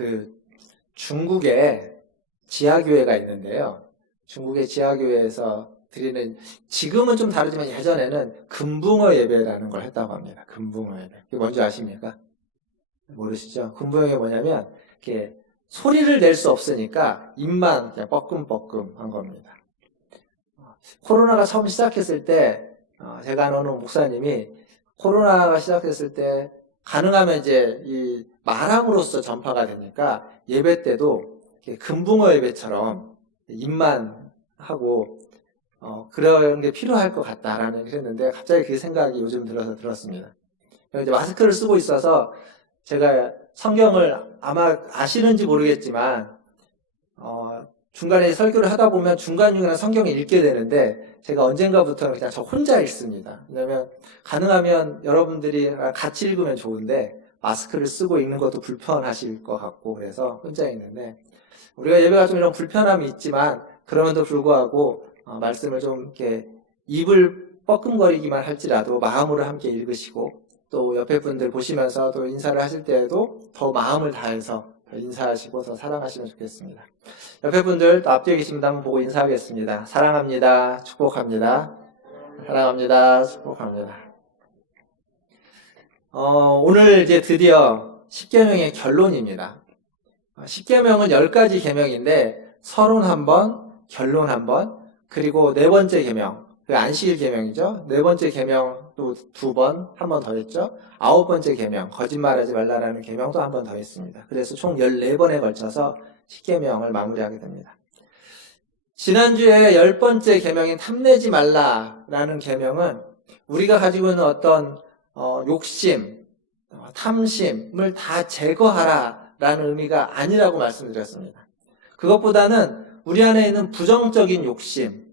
그 중국에 지하교회가 있는데요. 중국의 지하교회에서 드리는, 지금은 좀 다르지만 예전에는 금붕어 예배라는 걸 했다고 합니다. 금붕어 예배. 그게 뭔지 아십니까? 모르시죠? 금붕어 예배가 뭐냐면 이렇게 소리를 낼 수 없으니까 입만 그냥 뻐끔뻐끔 한 겁니다. 코로나가 처음 시작했을 때 제가 아는 목사님이 코로나가 시작했을 때 가능하면 이제 이 말함으로써 전파가 되니까 예배 때도 금붕어 예배처럼 입만 하고 그런 게 필요할 것 같다라는 얘기를 했는데 갑자기 그 생각이 요즘 들어서 들었습니다. 이제 마스크를 쓰고 있어서 제가 성경을 아마 아시는지 모르겠지만 중간에 설교를 하다 보면 중간중간에 성경을 읽게 되는데 제가 언젠가부터는 그냥 저 혼자 읽습니다. 왜냐하면 가능하면 여러분들이 같이 읽으면 좋은데 마스크를 쓰고 읽는 것도 불편하실 것 같고 그래서 혼자 읽는데 우리가 예배가 좀 이런 불편함이 있지만 그럼에도 불구하고 말씀을 좀 이렇게 입을 뻐끔거리기만 할지라도 마음으로 함께 읽으시고 또 옆에 분들 보시면서 또 인사를 하실 때에도 더 마음을 다해서 더 인사하시고 더 사랑하시면 좋겠습니다. 옆에 분들 또 앞뒤에 계신 분 한번 보고 인사하겠습니다. 사랑합니다. 축복합니다. 사랑합니다. 축복합니다. 오늘 이제 드디어 10계명의 결론입니다. 10계명은 10가지 계명인데 서론 한 번, 결론 한 번, 그리고 네 번째 계명, 그 안식일 계명이죠. 네 번째 계명 또 두 번, 한 번 더 했죠. 아홉 번째 계명, 거짓말하지 말라라는 계명도 한 번 더 했습니다. 그래서 총 14번에 걸쳐서 10계명을 마무리하게 됩니다. 지난주에 10번째 계명인 탐내지 말라라는 계명은 우리가 가지고 있는 어떤 욕심, 탐심을 다 제거하라라는 의미가 아니라고 말씀드렸습니다. 그것보다는 우리 안에 있는 부정적인 욕심,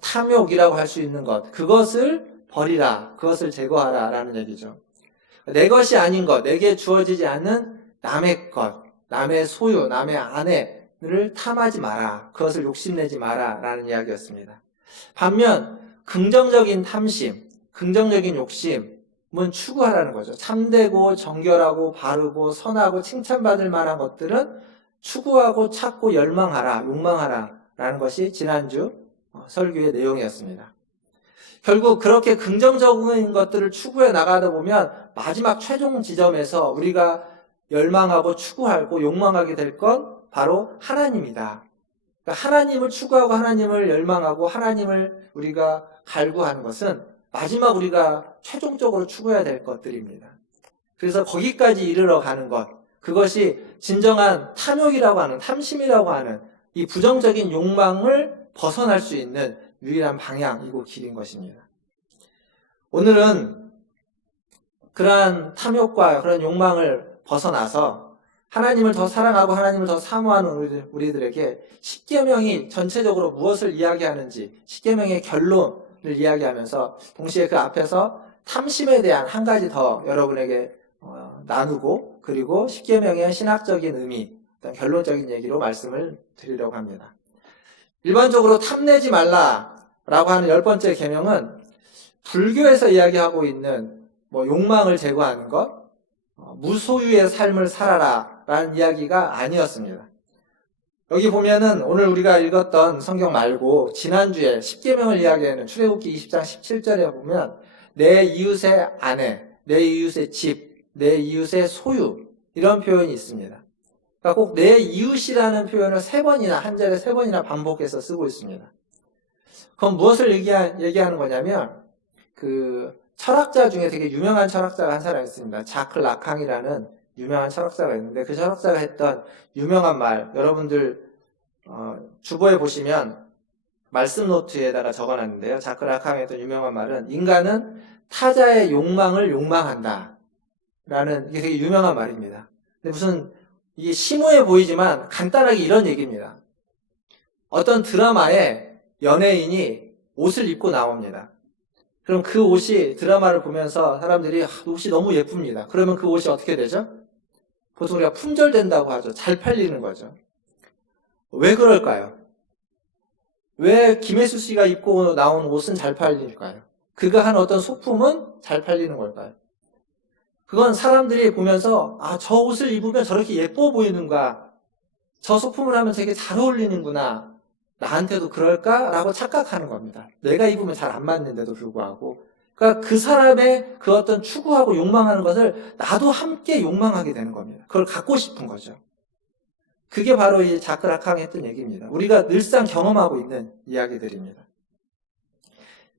탐욕이라고 할 수 있는 것, 그것을 버리라, 그것을 제거하라라는 얘기죠. 내 것이 아닌 것, 내게 주어지지 않는 남의 것, 남의 소유, 남의 아내를 탐하지 마라, 그것을 욕심내지 마라라는 이야기였습니다. 반면 긍정적인 탐심, 긍정적인 욕심은 추구하라는 거죠. 참되고 정결하고 바르고 선하고 칭찬받을 만한 것들은 추구하고 찾고 열망하라, 욕망하라 라는 것이 지난주 설교의 내용이었습니다. 결국 그렇게 긍정적인 것들을 추구해 나가다 보면 마지막 최종 지점에서 우리가 열망하고 추구하고 욕망하게 될 건 바로 하나님이다. 그러니까 하나님을 추구하고 하나님을 열망하고 하나님을 우리가 갈구하는 것은 마지막 우리가 최종적으로 추구해야 될 것들입니다. 그래서 거기까지 이르러 가는 것, 그것이 진정한 탐욕이라고 하는, 탐심이라고 하는 이 부정적인 욕망을 벗어날 수 있는 유일한 방향이고 길인 것입니다. 오늘은 그러한 탐욕과 그런 욕망을 벗어나서 하나님을 더 사랑하고 하나님을 더 사모하는 우리들에게 10계명이 전체적으로 무엇을 이야기하는지 10계명의 결론을 이야기하면서 동시에 그 앞에서 탐심에 대한 한 가지 더 여러분에게 나누고 그리고 10계명의 신학적인 의미, 어떤 결론적인 얘기로 말씀을 드리려고 합니다. 일반적으로 탐내지 말라라고 하는 10번째 계명은 불교에서 이야기하고 있는 욕망을 제거하는 것, 무소유의 삶을 살아라 라는 이야기가 아니었습니다. 여기 보면은 오늘 우리가 읽었던 성경 말고 지난주에 10계명을 이야기하는 출애굽기 20장 17절에 보면 내 이웃의 아내, 내 이웃의 집, 내 이웃의 소유 이런 표현이 있습니다. 그러니까 꼭 내 이웃이라는 표현을 3번이나 한 절에 3번이나 반복해서 쓰고 있습니다. 그럼 무엇을 얘기하는 거냐면 그 철학자 중에 되게 유명한 철학자가 한 사람 있습니다. 자크 라캉이라는 유명한 철학자가 있는데 그 철학자가 했던 유명한 말 여러분들 주보에 보시면 말씀 노트에다가 적어놨는데요. 자크 라캉의 했던 유명한 말은 인간은 타자의 욕망을 욕망한다 라는 이게 되게 유명한 말입니다. 근데 무슨 이게 심오해 보이지만 간단하게 이런 얘기입니다. 어떤 드라마에 연예인이 옷을 입고 나옵니다. 그럼 그 옷이 드라마를 보면서 사람들이 옷이 너무 예쁩니다. 그러면 그 옷이 어떻게 되죠? 보통 우리가 품절된다고 하죠. 잘 팔리는 거죠. 왜 그럴까요? 왜 김혜수 씨가 입고 나온 옷은 잘 팔릴까요? 그가 한 어떤 소품은 잘 팔리는 걸까요? 그건 사람들이 보면서 저 옷을 입으면 저렇게 예뻐 보이는가, 저 소품을 하면 되게 잘 어울리는구나, 나한테도 그럴까라고 착각하는 겁니다. 내가 입으면 잘 안 맞는데도 불구하고. 그러니까 그 사람의 그 어떤 추구하고 욕망하는 것을 나도 함께 욕망하게 되는 겁니다. 그걸 갖고 싶은 거죠. 그게 바로 이 자크라캉이 했던 얘기입니다. 우리가 늘상 경험하고 있는 이야기들입니다.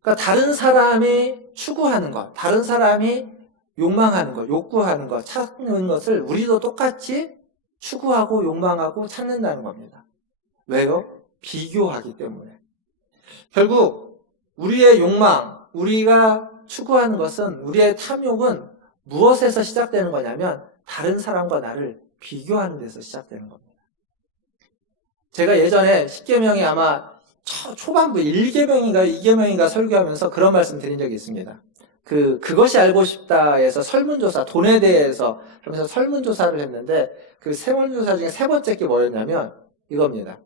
그러니까 다른 사람이 추구하는 것, 다른 사람이 욕망하는 것, 욕구하는 것, 찾는 것을 우리도 똑같이 추구하고 욕망하고 찾는다는 겁니다. 왜요? 비교하기 때문에. 결국 우리의 욕망, 우리가 추구하는 것은, 우리의 탐욕은 무엇에서 시작되는 거냐면 다른 사람과 나를 비교하는 데서 시작되는 겁니다. 제가 예전에 십계명이 아마 초반부 1계명인가 2계명인가 설교하면서 그런 말씀 드린 적이 있습니다. 그것이 알고 싶다에서 설문조사, 돈에 대해서 그러면서 설문조사를 했는데 그 설문조사 중에 세 번째 게 뭐였냐면 이겁니다.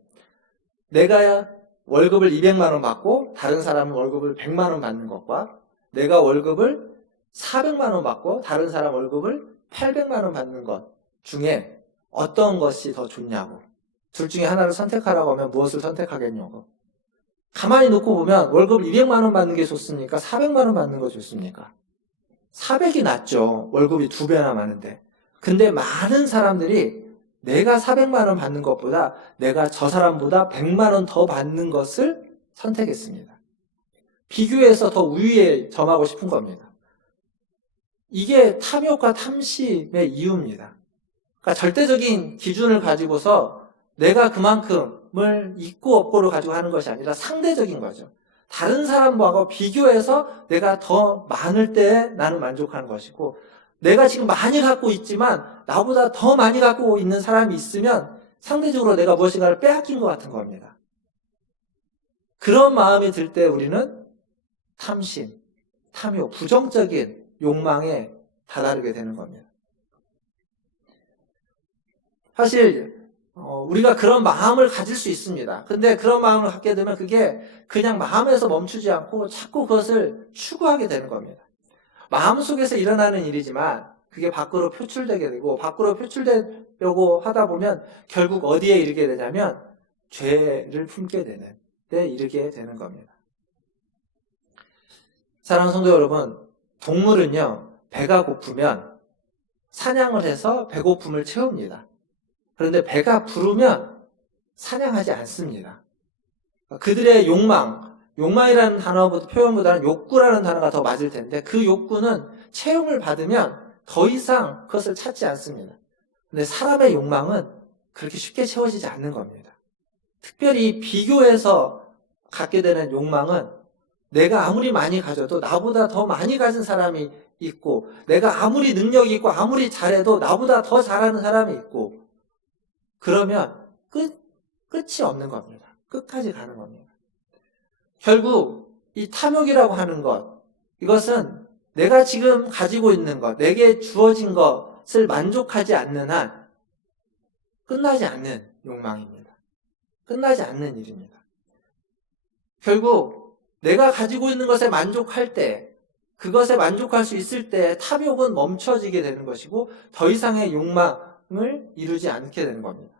내가 월급을 200만 원 받고 다른 사람은 월급을 100만 원 받는 것과 내가 월급을 400만 원 받고 다른 사람 월급을 800만 원 받는 것 중에 어떤 것이 더 좋냐고. 둘 중에 하나를 선택하라고 하면 무엇을 선택하겠냐고. 가만히 놓고 보면 월급 200만 원 받는 게 좋습니까? 400만 원 받는 거 좋습니까? 400이 낫죠. 월급이 2배나 많은데. 근데 많은 사람들이 내가 400만 원 받는 것보다 내가 저 사람보다 100만 원 더 받는 것을 선택했습니다. 비교해서 더 우위에 점하고 싶은 겁니다. 이게 탐욕과 탐심의 이유입니다. 그러니까 절대적인 기준을 가지고서 내가 그만큼을 있고 없고를 가지고 하는 것이 아니라 상대적인 거죠. 다른 사람하고 비교해서 내가 더 많을 때 나는 만족하는 것이고, 내가 지금 많이 갖고 있지만 나보다 더 많이 갖고 있는 사람이 있으면 상대적으로 내가 무엇인가를 빼앗긴 것 같은 겁니다. 그런 마음이 들 때 우리는 탐심, 탐욕, 부정적인 욕망에 다다르게 되는 겁니다. 사실 우리가 그런 마음을 가질 수 있습니다. 근데 그런 마음을 갖게 되면 그게 그냥 마음에서 멈추지 않고 자꾸 그것을 추구하게 되는 겁니다. 마음속에서 일어나는 일이지만 그게 밖으로 표출되게 되고, 밖으로 표출되려고 하다 보면 결국 어디에 이르게 되냐면 죄를 품게 되는 데 이르게 되는 겁니다. 사랑하는 성도 여러분, 동물은요, 배가 고프면 사냥을 해서 배고픔을 채웁니다. 그런데 배가 부르면 사냥하지 않습니다. 그들의 욕망이라는 단어보다, 표현보다는 욕구라는 단어가 더 맞을 텐데, 그 욕구는 채움을 받으면 더 이상 그것을 찾지 않습니다. 근데 사람의 욕망은 그렇게 쉽게 채워지지 않는 겁니다. 특별히 비교해서 갖게 되는 욕망은 내가 아무리 많이 가져도 나보다 더 많이 가진 사람이 있고, 내가 아무리 능력이 있고 아무리 잘해도 나보다 더 잘하는 사람이 있고, 그러면 끝이 없는 겁니다. 끝까지 가는 겁니다. 결국 이 탐욕이라고 하는 것, 이것은 내가 지금 가지고 있는 것, 내게 주어진 것을 만족하지 않는 한 끝나지 않는 욕망입니다. 끝나지 않는 일입니다. 결국 내가 가지고 있는 것에 만족할 때, 그것에 만족할 수 있을 때 탐욕은 멈춰지게 되는 것이고 더 이상의 욕망을 이루지 않게 되는 겁니다.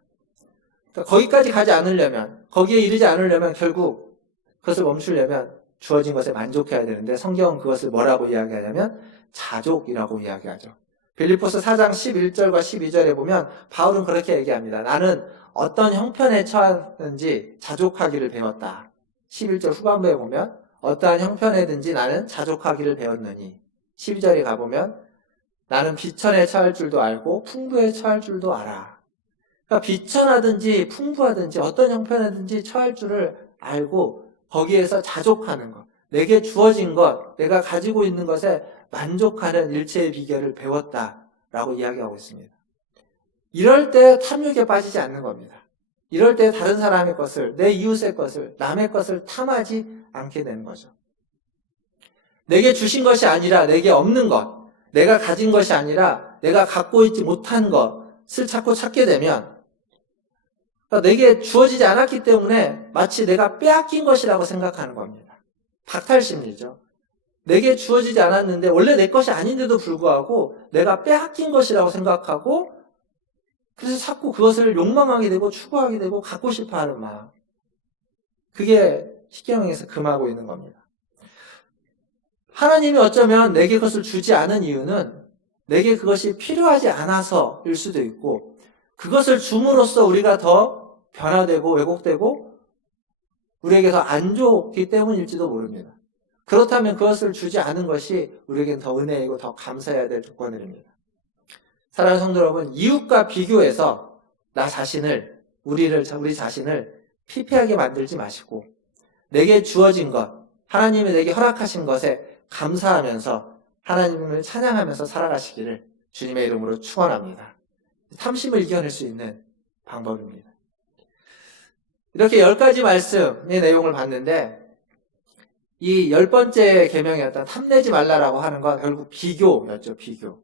그러니까 거기까지 가지 않으려면, 거기에 이르지 않으려면 결국 그것을 멈추려면 주어진 것에 만족해야 되는데, 성경은 그것을 뭐라고 이야기하냐면 자족이라고 이야기하죠. 빌립보서 4장 11절과 12절에 보면 바울은 그렇게 얘기합니다. 나는 어떤 형편에 처하는지 자족하기를 배웠다. 11절 후반부에 보면 어떠한 형편에든지 나는 자족하기를 배웠느니, 12절에 가보면 나는 비천에 처할 줄도 알고 풍부에 처할 줄도 알아. 그러니까 비천하든지 풍부하든지 어떤 형편에든지 처할 줄을 알고 거기에서 자족하는 것, 내게 주어진 것, 내가 가지고 있는 것에 만족하는 일체의 비결을 배웠다라고 이야기하고 있습니다. 이럴 때 탐욕에 빠지지 않는 겁니다. 이럴 때 다른 사람의 것을, 내 이웃의 것을, 남의 것을 탐하지 않게 되는 거죠. 내게 주신 것이 아니라 내게 없는 것, 내가 가진 것이 아니라 내가 갖고 있지 못한 것을 자꾸 찾게 되면, 그러니까 내게 주어지지 않았기 때문에 마치 내가 빼앗긴 것이라고 생각하는 겁니다. 박탈심리죠. 내게 주어지지 않았는데 원래 내 것이 아닌데도 불구하고 내가 빼앗긴 것이라고 생각하고 그래서 자꾸 그것을 욕망하게 되고 추구하게 되고 갖고 싶어하는 마음. 그게 십계명에서 금하고 있는 겁니다. 하나님이 어쩌면 내게 그것을 주지 않은 이유는 내게 그것이 필요하지 않아서일 수도 있고 그것을 줌으로써 우리가 더 변화되고 왜곡되고 우리에게 더 안 좋기 때문일지도 모릅니다. 그렇다면 그것을 주지 않은 것이 우리에겐 더 은혜이고 더 감사해야 될 조건들입니다. 사랑하는 성도 여러분, 이웃과 비교해서 우리 자신을 피폐하게 만들지 마시고 내게 주어진 것, 하나님이 내게 허락하신 것에 감사하면서 하나님을 찬양하면서 살아가시기를 주님의 이름으로 축원합니다. 탐심을 이겨낼 수 있는 방법입니다. 이렇게 10가지 말씀의 내용을 봤는데 이 10번째 계명이었던 탐내지 말라라고 하는 건 결국 비교였죠. 비교.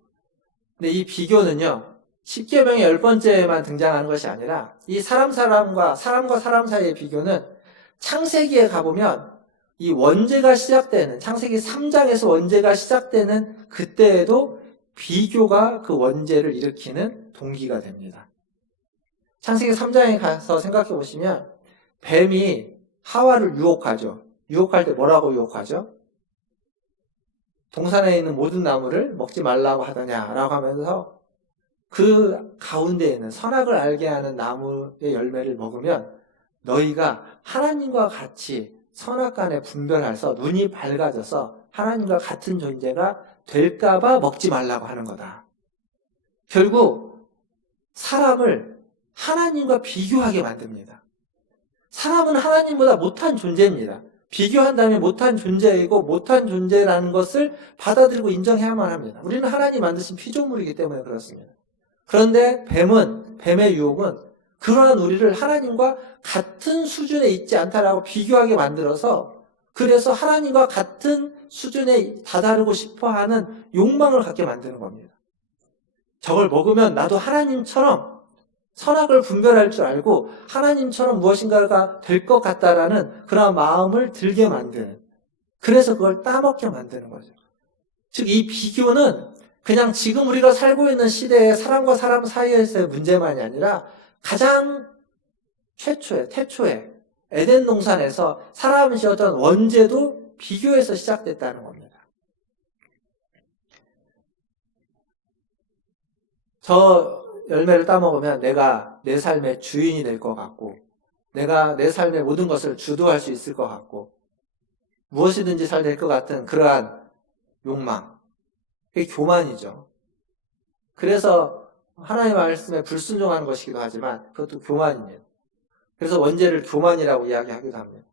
근데 이 비교는요. 10계명의 10번째만 등장하는 것이 아니라 이 사람과 사람 사이의 비교는 창세기에 가보면 이 원죄가 시작되는 창세기 3장에서 원죄가 시작되는 그때에도 비교가 그 원죄를 일으키는 동기가 됩니다. 창세기 3장에 가서 생각해 보시면 뱀이 하와를 유혹하죠. 유혹할 때 뭐라고 유혹하죠? 동산에 있는 모든 나무를 먹지 말라고 하더냐라고 하면서 그 가운데 있는 선악을 알게 하는 나무의 열매를 먹으면 너희가 하나님과 같이 선악간에 분별해서 눈이 밝아져서 하나님과 같은 존재가 될까봐 먹지 말라고 하는 거다. 결국 사람을 하나님과 비교하게 만듭니다. 사람은 하나님보다 못한 존재입니다. 비교한다면 못한 존재이고 못한 존재라는 것을 받아들이고 인정해야만 합니다. 우리는 하나님 만드신 피조물이기 때문에 그렇습니다. 그런데 뱀의 유혹은 그러한 우리를 하나님과 같은 수준에 있지 않다라고 비교하게 만들어서 그래서 하나님과 같은 수준에 다다르고 싶어하는 욕망을 갖게 만드는 겁니다. 저걸 먹으면 나도 하나님처럼 선악을 분별할 줄 알고 하나님처럼 무엇인가가 될 것 같다라는 그런 마음을 들게 만드는, 그래서 그걸 따먹게 만드는 거죠. 즉 이 비교는 그냥 지금 우리가 살고 있는 시대에 사람과 사람 사이에서의 문제만이 아니라 가장 태초에 에덴 동산에서 사람이 지었던 원죄도 비교에서 시작됐다는 겁니다. 저 열매를 따먹으면 내가 내 삶의 주인이 될 것 같고 내가 내 삶의 모든 것을 주도할 수 있을 것 같고 무엇이든지 잘 될 것 같은 그러한 욕망, 그게 교만이죠. 그래서 하나님의 말씀에 불순종하는 것이기도 하지만 그것도 교만입니다. 그래서 원죄를 교만이라고 이야기하기도 합니다.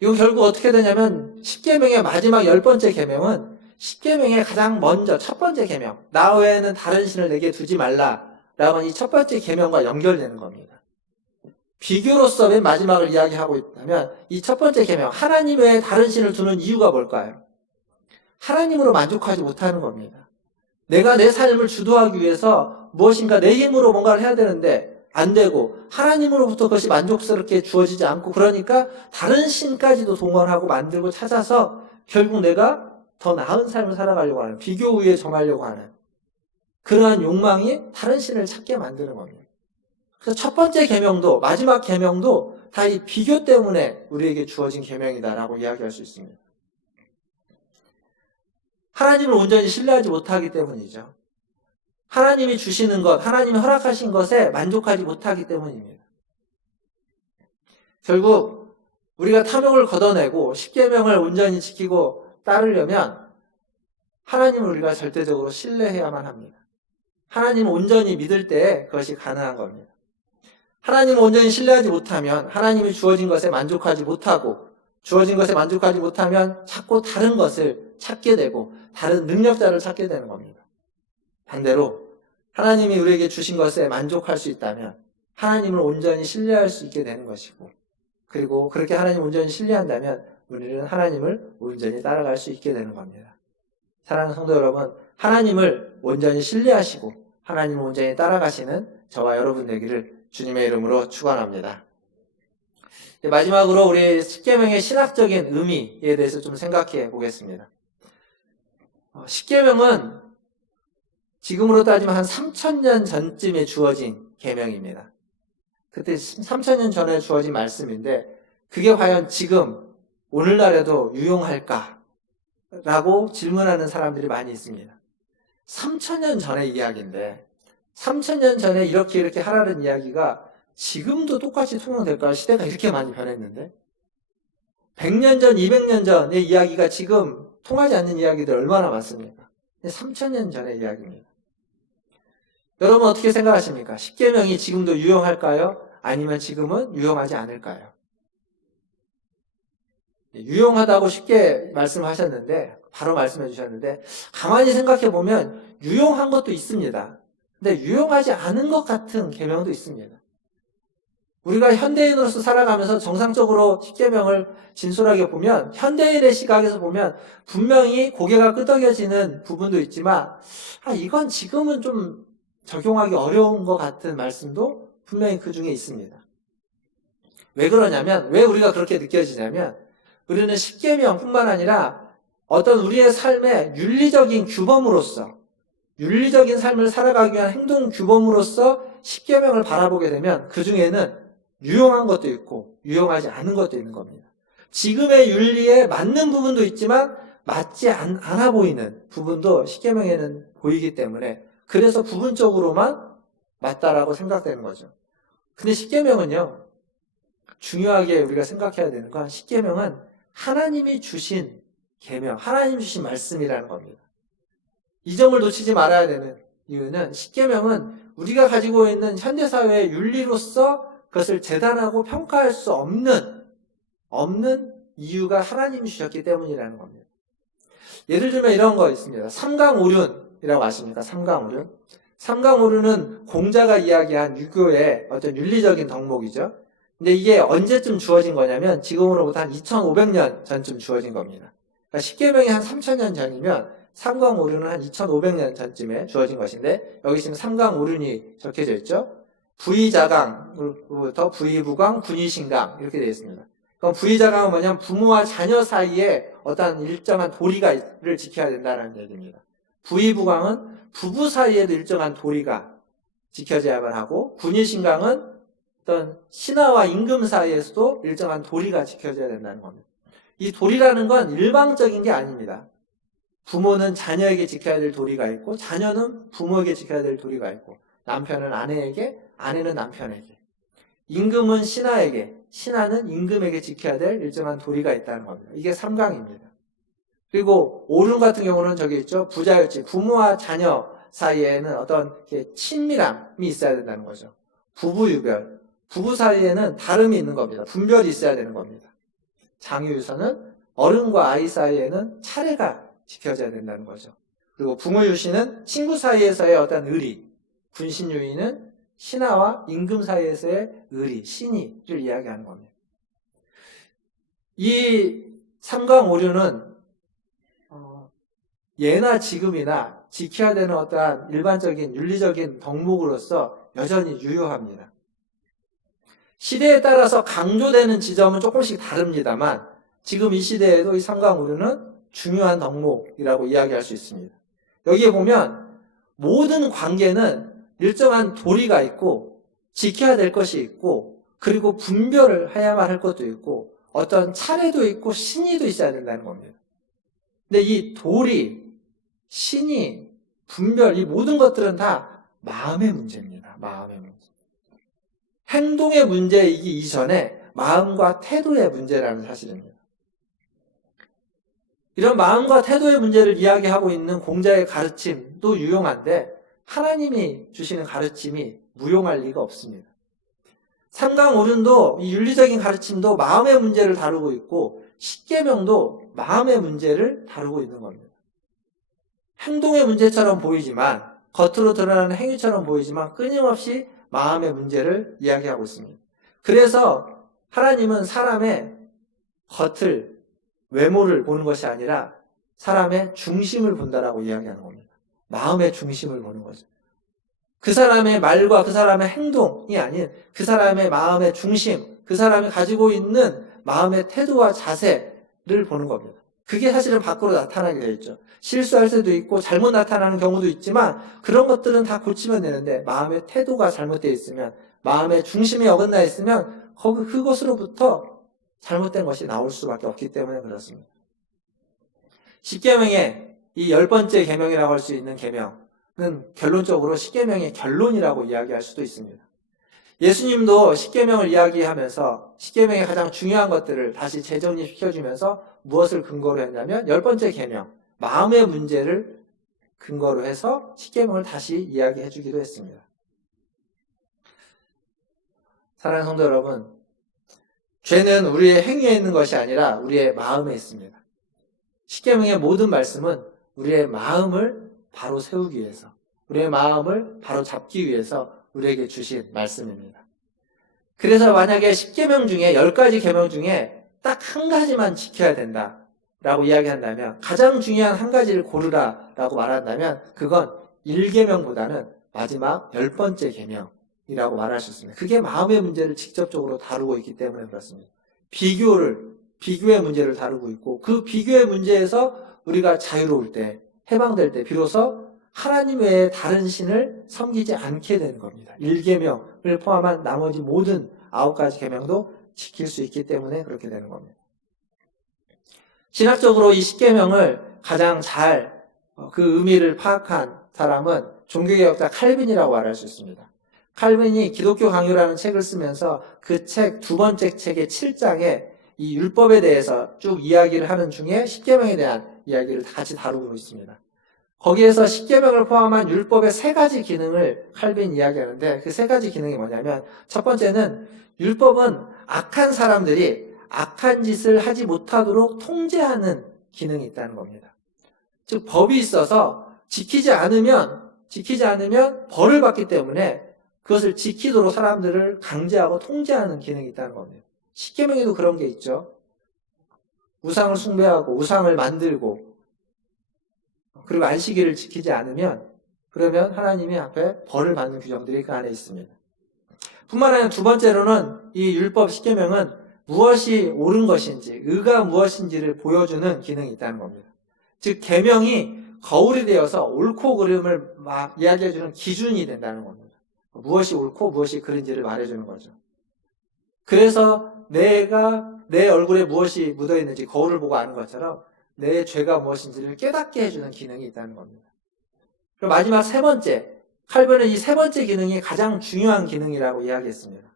이거 결국 어떻게 되냐면 10계명의 마지막 10번째 계명은 10계명의 가장 먼저 첫 번째 계명, 나 외에는 다른 신을 내게 두지 말라라고 하는 이 첫 번째 계명과 연결되는 겁니다. 비교로서 맨 마지막을 이야기하고 있다면 이 첫 번째 계명, 하나님 외에 다른 신을 두는 이유가 뭘까요? 하나님으로 만족하지 못하는 겁니다. 내가 내 삶을 주도하기 위해서 무엇인가 내 힘으로 뭔가를 해야 되는데 안 되고 하나님으로부터 그것이 만족스럽게 주어지지 않고 그러니까 다른 신까지도 동원하고 만들고 찾아서 결국 내가 더 나은 삶을 살아가려고 하는, 비교 위에 정하려고 하는 그러한 욕망이 다른 신을 찾게 만드는 겁니다. 그래서 첫 번째 계명도 마지막 계명도 다 이 비교 때문에 우리에게 주어진 계명이다라고 이야기할 수 있습니다. 하나님을 온전히 신뢰하지 못하기 때문이죠. 하나님이 주시는 것, 하나님이 허락하신 것에 만족하지 못하기 때문입니다. 결국 우리가 탐욕을 걷어내고 10계명을 온전히 지키고 따르려면 하나님을 우리가 절대적으로 신뢰해야만 합니다. 하나님을 온전히 믿을 때 그것이 가능한 겁니다. 하나님을 온전히 신뢰하지 못하면 하나님이 주어진 것에 만족하지 못하고 주어진 것에 만족하지 못하면 자꾸 다른 것을 찾게 되고 다른 능력자를 찾게 되는 겁니다. 반대로 하나님이 우리에게 주신 것에 만족할 수 있다면 하나님을 온전히 신뢰할 수 있게 되는 것이고 그리고 그렇게 하나님을 온전히 신뢰한다면 우리는 하나님을 온전히 따라갈 수 있게 되는 겁니다. 사랑하는 성도 여러분, 하나님을 온전히 신뢰하시고 하나님을 온전히 따라가시는 저와 여러분 되기를 주님의 이름으로 축원합니다. 마지막으로 우리 십계명의 신학적인 의미에 대해서 좀 생각해 보겠습니다. 십계명은 지금으로 따지면 한 3000년 전쯤에 주어진 계명입니다. 그때 3000년 전에 주어진 말씀인데 그게 과연 지금 오늘날에도 유용할까? 라고 질문하는 사람들이 많이 있습니다. 3000년 전의 이야기인데 3000년 전에 이렇게 하라는 이야기가 지금도 똑같이 통용될까요? 시대가 이렇게 많이 변했는데 100년 전, 200년 전의 이야기가 지금 통하지 않는 이야기들 얼마나 많습니까? 3000년 전의 이야기입니다. 여러분 어떻게 생각하십니까? 십계명이 지금도 유용할까요? 아니면 지금은 유용하지 않을까요? 유용하다고 쉽게 말씀하셨는데 바로 말씀해 주셨는데 가만히 생각해 보면 유용한 것도 있습니다. 근데 유용하지 않은 것 같은 계명도 있습니다. 우리가 현대인으로서 살아가면서 정상적으로 십계명을 진솔하게 보면 현대인의 시각에서 보면 분명히 고개가 끄덕여지는 부분도 있지만 이건 지금은 좀 적용하기 어려운 것 같은 말씀도 분명히 그 중에 있습니다. 왜 그러냐면 왜 우리가 그렇게 느껴지냐면 우리는 십계명뿐만 아니라 어떤 우리의 삶의 윤리적인 규범으로서 윤리적인 삶을 살아가기 위한 행동 규범으로서 십계명을 바라보게 되면 그 중에는 유용한 것도 있고 유용하지 않은 것도 있는 겁니다. 지금의 윤리에 맞는 부분도 있지만 맞지 않아 보이는 부분도 십계명에는 보이기 때문에 그래서 부분적으로만 맞다라고 생각되는 거죠. 근데 십계명은요. 중요하게 우리가 생각해야 되는 건 십계명은 하나님이 주신 계명, 하나님이 주신 말씀이라는 겁니다. 이 점을 놓치지 말아야 되는 이유는 십계명은 우리가 가지고 있는 현대사회의 윤리로서 그것을 재단하고 평가할 수 없는 이유가 하나님이 주셨기 때문이라는 겁니다. 예를 들면 이런 거 있습니다. 삼강오륜이라고 아십니까? 삼강오륜. 삼강오륜은 공자가 이야기한 유교의 어떤 윤리적인 덕목이죠. 근데 이게 언제쯤 주어진 거냐면 지금으로부터 한 2500년 전쯤 주어진 겁니다. 그러니까 십계명이 한 3000년 전이면 삼강오륜은 한 2500년 전쯤에 주어진 것인데 여기 지금 삼강오륜이 적혀져 있죠. 부의자강부터 부의부강, 군의신강 이렇게 되어 있습니다. 그럼 부의자강은 뭐냐면 부모와 자녀 사이에 어떤 일정한 도리를 지켜야 된다는 얘기입니다. 부의부강은 부부 사이에도 일정한 도리가 지켜져야만 하고 군의신강은 어떤 신하와 임금 사이에서도 일정한 도리가 지켜져야 된다는 겁니다. 이 도리라는 건 일방적인 게 아닙니다. 부모는 자녀에게 지켜야 될 도리가 있고 자녀는 부모에게 지켜야 될 도리가 있고 남편은 아내에게, 아내는 남편에게 임금은 신하에게, 신하는 임금에게 지켜야 될 일정한 도리가 있다는 겁니다. 이게 삼강입니다. 그리고 오륜 같은 경우는 저기 있죠. 부자율치, 부모와 자녀 사이에는 어떤 친밀함이 있어야 된다는 거죠. 부부유별, 부부 사이에는 다름이 있는 겁니다. 분별이 있어야 되는 겁니다. 장유유서는 어른과 아이 사이에는 차례가 지켜져야 된다는 거죠. 그리고 붕어유시는 친구 사이에서의 어떤 의리, 군신유의는 신하와 임금 사이에서의 의리, 신의를 이야기하는 겁니다. 이 삼강오륜은 예나 지금이나 지켜야 되는 어떠한 일반적인 윤리적인 덕목으로서 여전히 유효합니다. 시대에 따라서 강조되는 지점은 조금씩 다릅니다만 지금 이 시대에도 이 삼강오륜은 중요한 덕목이라고 이야기할 수 있습니다. 여기에 보면 모든 관계는 일정한 도리가 있고 지켜야 될 것이 있고 그리고 분별을 해야만 할 것도 있고 어떤 차례도 있고 신의도 있어야 된다는 겁니다. 근데 이 도리, 신의, 분별 이 모든 것들은 다 마음의 문제입니다. 마음의 문제. 행동의 문제이기 이전에 마음과 태도의 문제라는 사실입니다. 이런 마음과 태도의 문제를 이야기하고 있는 공자의 가르침도 유용한데 하나님이 주시는 가르침이 무용할 리가 없습니다. 삼강오륜도 이 윤리적인 가르침도 마음의 문제를 다루고 있고 십계명도 마음의 문제를 다루고 있는 겁니다. 행동의 문제처럼 보이지만 겉으로 드러나는 행위처럼 보이지만 끊임없이 마음의 문제를 이야기하고 있습니다. 그래서 하나님은 사람의 겉을 외모를 보는 것이 아니라 사람의 중심을 본다라고 이야기하는 겁니다. 마음의 중심을 보는 거죠. 그 사람의 말과 그 사람의 행동이 아닌 그 사람의 마음의 중심, 그 사람이 가지고 있는 마음의 태도와 자세를 보는 겁니다. 그게 사실은 밖으로 나타나게 되어 있죠. 실수할 때도 있고 잘못 나타나는 경우도 있지만 그런 것들은 다 고치면 되는데 마음의 태도가 잘못되어 있으면, 마음의 중심이 어긋나 있으면 그것으로부터 잘못된 것이 나올 수밖에 없기 때문에 그렇습니다. 십계명의 이 10번째 계명이라고 할 수 있는 계명은 결론적으로 십계명의 결론이라고 이야기할 수도 있습니다. 예수님도 십계명을 이야기하면서 십계명의 가장 중요한 것들을 다시 재정립시켜주면서 무엇을 근거로 했냐면 10번째 계명, 마음의 문제를 근거로 해서 십계명을 다시 이야기해 주기도 했습니다. 사랑하는 성도 여러분, 죄는 우리의 행위에 있는 것이 아니라 우리의 마음에 있습니다. 십계명의 모든 말씀은 우리의 마음을 바로 세우기 위해서, 우리의 마음을 바로 잡기 위해서 우리에게 주신 말씀입니다. 그래서 만약에 10계명 중에 10가지 계명 중에 딱 한 가지만 지켜야 된다라고 이야기한다면, 가장 중요한 한 가지를 고르라라고 말한다면 그건 1계명보다는 마지막 10번째 계명이라고 말할 수 있습니다. 그게 마음의 문제를 직접적으로 다루고 있기 때문에 그렇습니다. 비교의 문제를 다루고 있고, 그 비교의 문제에서 우리가 자유로울 때, 해방될 때 비로소 하나님 외에 다른 신을 섬기지 않게 되는 겁니다. 1계명을 포함한 나머지 모든 9가지 계명도 지킬 수 있기 때문에 그렇게 되는 겁니다. 신학적으로 이 10계명을 가장 잘 그 의미를 파악한 사람은 종교개혁자 칼빈이라고 말할 수 있습니다. 칼빈이 기독교 강요라는 책을 쓰면서 그 책 두 번째 책의 7장에 이 율법에 대해서 쭉 이야기를 하는 중에 10계명에 대한 이야기를 같이 다루고 있습니다. 거기에서 10계명을 포함한 율법의 3가지 기능을 칼빈이 이야기하는데, 그 3가지 기능이 뭐냐면, 첫 번째는 율법은 악한 사람들이 악한 짓을 하지 못하도록 통제하는 기능이 있다는 겁니다. 즉 법이 있어서 지키지 않으면 벌을 받기 때문에 그것을 지키도록 사람들을 강제하고 통제하는 기능이 있다는 겁니다. 10계명에도 그런 게 있죠. 우상을 숭배하고 우상을 만들고 그리고 안식일을 지키지 않으면, 그러면 하나님이 앞에 벌을 받는 규정들이 그 안에 있습니다. 뿐만 아니라 두 번째로는 이 율법 10계명은 무엇이 옳은 것인지, 의가 무엇인지를 보여주는 기능이 있다는 겁니다. 즉 계명이 거울이 되어서 옳고 그름을 막 이야기해주는 기준이 된다는 겁니다. 무엇이 옳고 무엇이 그른지를 말해주는 거죠. 그래서 내 얼굴에 무엇이 묻어있는지 거울을 보고 아는 것처럼 내 죄가 무엇인지를 깨닫게 해주는 기능이 있다는 겁니다. 그리고 마지막 3번째, 칼빈은 이 3번째 기능이 가장 중요한 기능이라고 이야기했습니다.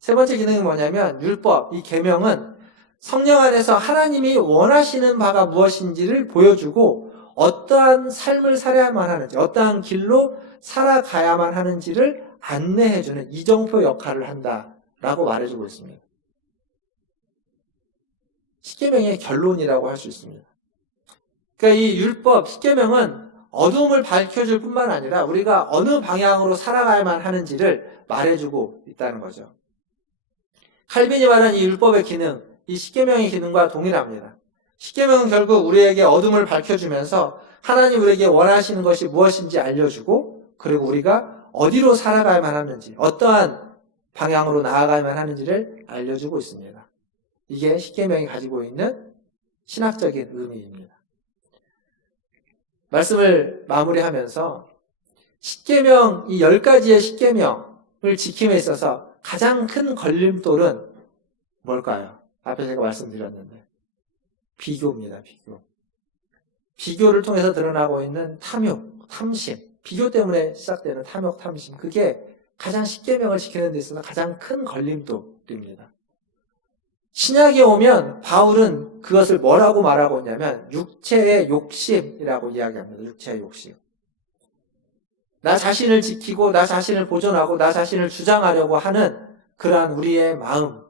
3번째 기능이 뭐냐면, 율법, 이 계명은 성령 안에서 하나님이 원하시는 바가 무엇인지를 보여주고 어떠한 삶을 살아야만 하는지, 어떠한 길로 살아가야만 하는지를 안내해주는 이정표 역할을 한다라고 말해주고 있습니다. 10계명의 결론이라고 할 수 있습니다. 그러니까 이 율법 10계명은 어둠을 밝혀줄 뿐만 아니라 우리가 어느 방향으로 살아가야만 하는지를 말해주고 있다는 거죠. 칼빈이 말한 이 율법의 기능, 이 10계명의 기능과 동일합니다. 10계명은 결국 우리에게 어둠을 밝혀주면서 하나님 우리에게 원하시는 것이 무엇인지 알려주고, 그리고 우리가 어디로 살아가야만 하는지, 어떠한 방향으로 나아가야만 하는지를 알려주고 있습니다. 이게 10계명이 가지고 있는 신학적인 의미입니다. 말씀을 마무리하면서 10계명, 이 10가지의 10계명을 지킴에 있어서 가장 큰 걸림돌은 뭘까요? 앞에 제가 말씀드렸는데 비교입니다. 비교를 통해서 드러나고 있는 탐욕, 탐심, 비교 때문에 시작되는 탐욕, 탐심, 그게 가장 10계명을 지키는 데 있어서 가장 큰 걸림돌입니다. 신약에 오면 바울은 그것을 뭐라고 말하고 있냐면 육체의 욕심이라고 이야기합니다. 육체의 욕심. 나 자신을 지키고 나 자신을 보존하고 나 자신을 주장하려고 하는 그러한 우리의 마음,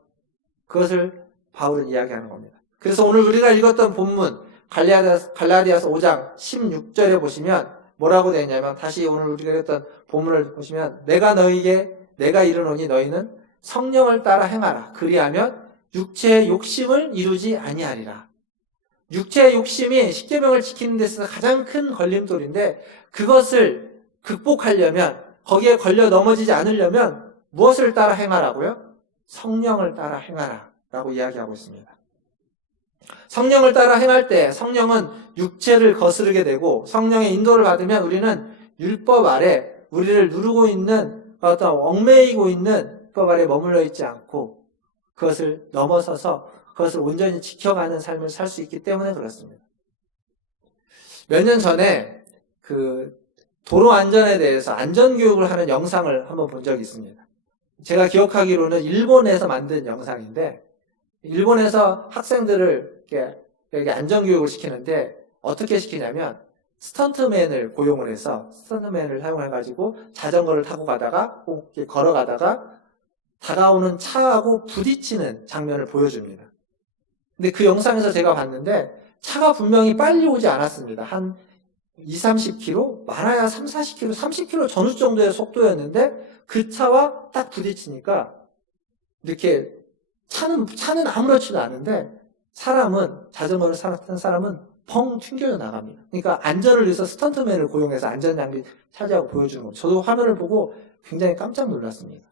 그것을 바울은 이야기하는 겁니다. 그래서 오늘 우리가 읽었던 본문 갈라디아서 5장 16절에 보시면 뭐라고 되어 있냐면, 다시 오늘 우리가 읽었던 본문을 보시면 내가 이르노니 너희는 성령을 따라 행하라. 그리하면 육체의 욕심을 이루지 아니하리라. 육체의 욕심이 10계명을 지키는 데 있어서 가장 큰 걸림돌인데, 그것을 극복하려면, 거기에 걸려 넘어지지 않으려면 무엇을 따라 행하라고요? 성령을 따라 행하라 라고 이야기하고 있습니다. 성령을 따라 행할 때 성령은 육체를 거스르게 되고 성령의 인도를 받으면 우리는 율법 아래 우리를 누르고 있는 어떤 얽매이고 있는 율법 아래 머물러 있지 않고 그것을 넘어서서 그것을 온전히 지켜가는 삶을 살 수 있기 때문에 그렇습니다. 몇 년 전에 그 도로 안전에 대해서 안전교육을 하는 영상을 한번 본 적이 있습니다. 제가 기억하기로는 일본에서 만든 영상인데 일본에서 학생들을 이렇게 안전교육을 시키는데 어떻게 시키냐면 스턴트맨을 고용을 해서 스턴트맨을 사용해가지고 자전거를 타고 가다가 이렇게 걸어가다가 다가오는 차하고 부딪히는 장면을 보여줍니다. 근데 그 영상에서 제가 봤는데 차가 분명히 빨리 오지 않았습니다. 한 20-30km? 많아야 30-40km, 30km 전후 정도의 속도였는데 그 차와 딱 부딪히니까 이렇게 차는 아무렇지도 않은데 자전거를 탄 사람은 펑 튕겨져 나갑니다. 그러니까 안전을 위해서 스턴트맨을 고용해서 안전장비 차지하고 보여주는 겁니다. 저도 화면을 보고 굉장히 깜짝 놀랐습니다.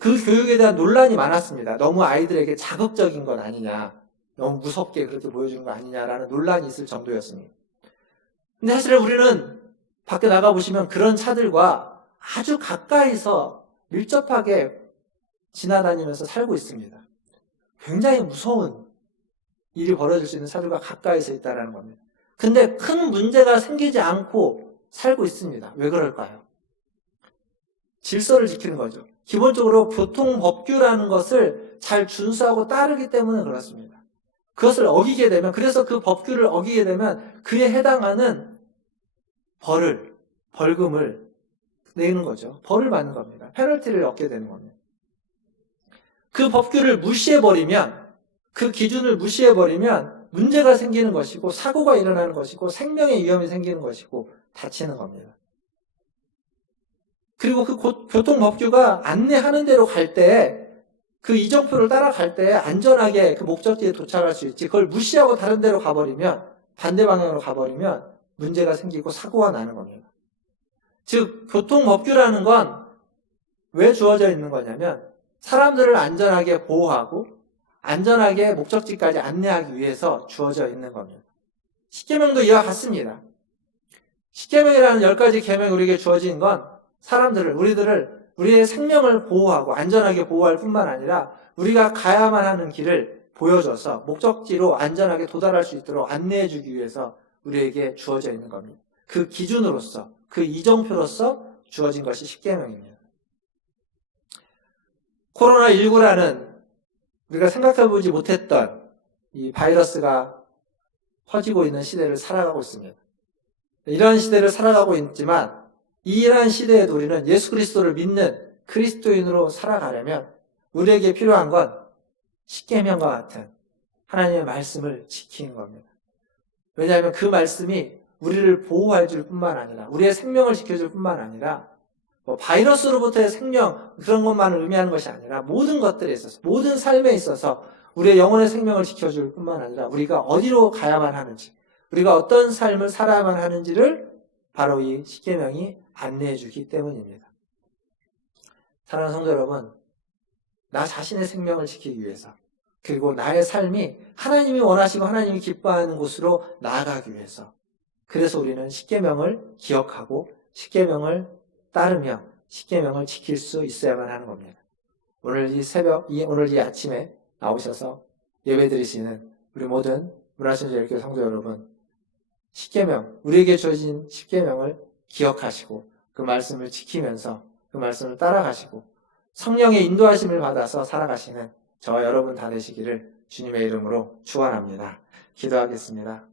그 교육에 대한 논란이 많았습니다. 너무 아이들에게 자극적인 건 아니냐, 너무 무섭게 그렇게 보여주는 거 아니냐라는 논란이 있을 정도였습니다. 근데 사실 우리는 밖에 나가보시면 그런 차들과 아주 가까이서 밀접하게 지나다니면서 살고 있습니다. 굉장히 무서운 일이 벌어질 수 있는 차들과 가까이서 있다는 겁니다. 근데 큰 문제가 생기지 않고 살고 있습니다. 왜 그럴까요? 질서를 지키는 거죠. 기본적으로 교통법규라는 것을 잘 준수하고 따르기 때문에 그렇습니다. 그것을 어기게 되면, 그래서 그 법규를 어기게 되면 그에 해당하는 벌금을 내는 거죠. 벌을 받는 겁니다. 페널티를 얻게 되는 겁니다. 그 법규를 무시해버리면, 그 기준을 무시해버리면 문제가 생기는 것이고 사고가 일어나는 것이고 생명의 위험이 생기는 것이고 다치는 겁니다. 그리고 그 교통법규가 안내하는 대로 갈 때 그 이정표를 따라갈 때 안전하게 그 목적지에 도착할 수 있지 그걸 무시하고 다른 데로 가버리면 반대 방향으로 가버리면 문제가 생기고 사고가 나는 겁니다. 즉 교통법규라는 건 왜 주어져 있는 거냐면 사람들을 안전하게 보호하고 안전하게 목적지까지 안내하기 위해서 주어져 있는 겁니다. 십계명도 이와 같습니다. 십계명이라는 10가지 계명이 우리에게 주어진 건 우리의 생명을 보호하고 안전하게 보호할 뿐만 아니라 우리가 가야만 하는 길을 보여줘서 목적지로 안전하게 도달할 수 있도록 안내해 주기 위해서 우리에게 주어져 있는 겁니다. 그 기준으로서, 그 이정표로서 주어진 것이 십계명입니다. 코로나19라는 우리가 생각해보지 못했던 이 바이러스가 퍼지고 있는 시대를 살아가고 있습니다. 이런 시대를 살아가고 있지만 이러한 시대에도 우리는 예수 그리스도를 믿는 그리스도인으로 살아가려면 우리에게 필요한 건 십계명과 같은 하나님의 말씀을 지키는 겁니다. 왜냐하면 그 말씀이 우리를 보호할 줄 뿐만 아니라 우리의 생명을 지켜줄 뿐만 아니라 바이러스로부터의 생명 그런 것만을 의미하는 것이 아니라 모든 것들에 있어서 모든 삶에 있어서 우리의 영혼의 생명을 지켜줄 뿐만 아니라 우리가 어디로 가야만 하는지 우리가 어떤 삶을 살아야만 하는지를 바로 이 십계명이 안내해 주기 때문입니다. 사랑하는 성도 여러분, 나 자신의 생명을 지키기 위해서 그리고 나의 삶이 하나님이 원하시고 하나님이 기뻐하는 곳으로 나아가기 위해서 그래서 우리는 십계명을 기억하고 십계명을 따르며 십계명을 지킬 수 있어야만 하는 겁니다. 오늘 이 아침에 나오셔서 예배드리시는 우리 모든 문화신조예교회 성도 여러분, 십계명, 우리에게 주어진 십계명을 기억하시고 그 말씀을 지키면서 그 말씀을 따라가시고 성령의 인도하심을 받아서 살아가시는 저와 여러분 다 되시기를 주님의 이름으로 축원합니다. 기도하겠습니다.